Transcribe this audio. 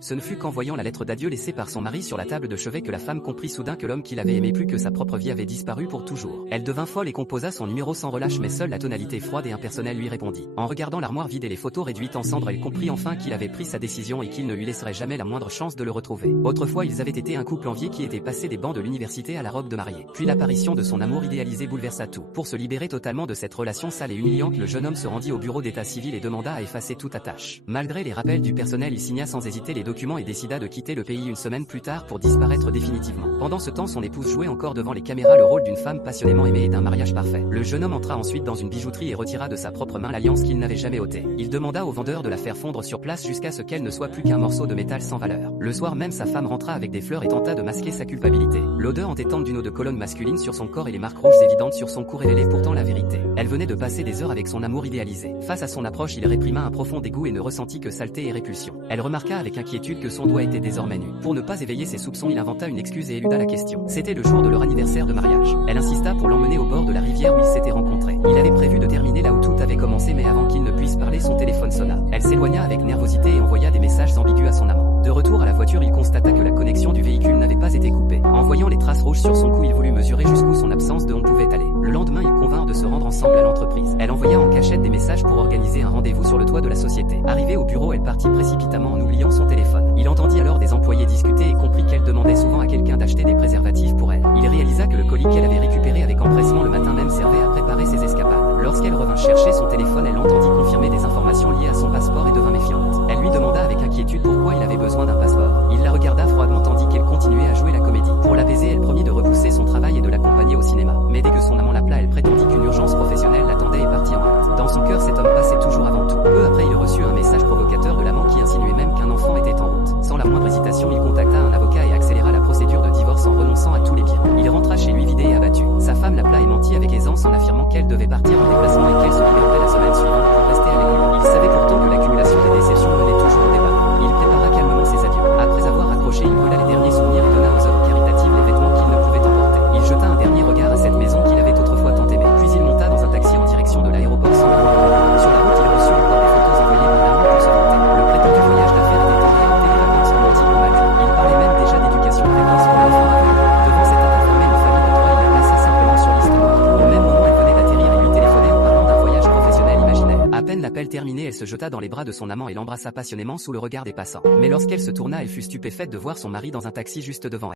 Ce ne fut qu'en voyant la lettre d'adieu laissée par son mari sur la table de chevet que la femme comprit soudain que l'homme qui l'avait aimé plus que sa propre vie avait disparu pour toujours. Elle devint folle et composa son numéro sans relâche, mais seule la tonalité froide et impersonnelle lui répondit. En regardant l'armoire vide et les photos réduites en cendres, elle comprit enfin qu'il avait pris sa décision et qu'il ne lui laisserait jamais la moindre chance de le retrouver. Autrefois ils avaient été un couple envié qui était passé des bancs de l'université à la robe de mariée. Puis l'apparition de son amour idéalisé bouleversa tout. Pour se libérer totalement de cette relation sale et humiliante, le jeune homme se rendit au bureau d'état civil et demanda à effacer toute attache. Malgré les rappels du personnel, il signa sans hésiter les documents et décida de quitter le pays une semaine plus tard pour disparaître définitivement. Pendant ce temps, son épouse jouait encore devant les caméras le rôle d'une femme passionnément aimée et d'un mariage parfait. Le jeune homme entra ensuite dans une bijouterie et retira de sa propre main l'alliance qu'il n'avait jamais ôtée. Il demanda au vendeur de la faire fondre sur place jusqu'à ce qu'elle ne soit plus qu'un morceau de métal sans valeur. Le soir même, sa femme rentra avec des fleurs et tenta de masquer sa culpabilité. L'odeur entêtante d'une eau de Cologne masculine sur son corps et les marques rouges évidentes sur son cou révélaient pourtant la vérité. Elle venait de passer des heures avec son amour idéalisé. Face à son approche, il réprima un profond dégoût et ne ressentit que saleté et répulsion. Elle remarqua avec inquiétude que son doigt était désormais nu. Pour ne pas éveiller ses soupçons, il inventa une excuse et éluda la question. C'était le jour de leur anniversaire de mariage. Elle insista pour l'emmener au bord de la rivière où ils s'étaient rencontrés. Il avait prévu de terminer là où tout avait commencé, mais avant qu'il ne puisse parler, son téléphone sonna. Elle s'éloigna avec nervosité et envoya des messages ambigus à son amant. De retour à la voiture, il constata que la connexion du véhicule n'avait pas été coupée. En voyant les traces rouges sur son cou, il voulut mesurer jusqu'où son absence de honte pouvait aller. Le lendemain, ils convinrent de se rendre ensemble à l'entreprise. Elle envoya en cachette des messages pour organiser un rendez-vous sur le toit de la société. Arrivée au bureau, elle partit précipitamment en oubliant son téléphone. Il entendit alors des employés discuter et comprit qu'elle demandait souvent à quelqu'un d'acheter des préservatifs pour elle. Il réalisa que le colis qu'elle avait récupéré avec empressement le matin même servait à préparer ses escapades. Lorsqu'elle revint chercher son téléphone, elle entendit confirmer des informations liées à son passeport et devint méfiante. Elle lui demanda avec inquiétude pourquoi il avait besoin d'un passeport. Il la regarda froidement tandis qu'elle continuait à jouer la comédie. Pour l'apaiser, elle promit de repousser son travail et de l'accompagner au cinéma. Mais dès que son amant l'appela, elle prétendit qu'une urgence professionnelle l'attendait et partit en hâte. Dans son cœur, cet homme passait toujours avant tout. Peu après, il reçut un message provocateur de l'amant qui insinuait même qu'un enfant était en route. Sans la moindre hésitation, il contacta un avocat et accéléra la procédure de divorce en renonçant à tous les biens. Il rentra chez lui vidé et abattu. Sa femme l'appela et mentit avec aisance en affirmant qu'elle devait partir en déplacement et qu'elle se libérerait la semaine suivante pour rester avec lui. Il savait pourtant que l'accumulation des déceptions menait toujours au départ. Il prépara calmement ses adieux. Après avoir raccroché, il brûla les derniers souvenirs et donna aux œuvres caritatives les vêtements qu'il ne pouvait emporter. Il jeta un dernier regard à cette maison qu'il avait autrefois tant aimée. Puis il monta dans un taxi en direction de l'aéroport sans le voir. Sur la route, il reçut encore des photos envoyées par l'amant pour se vanter. Le prétendu voyage d'affaires était en réalité des vacances romantiques au Maldives. Il parlait même déjà d'éducation précoce pour l'enfant aveugle. Devant s'être informé une famille de 3, il la plaça simplement sur liste noire. Au même moment, elle venait d'atterrir et lui téléphonait en parlant d'un voyage professionnel imaginaire. À peine l'appel terminé, elle se jeta dans les bras de son amant et l'embrassa passionnément sous le regard des passants. Mais lorsqu'elle se tourna, elle fut stupéfaite de voir son mari dans un taxi juste devant elle.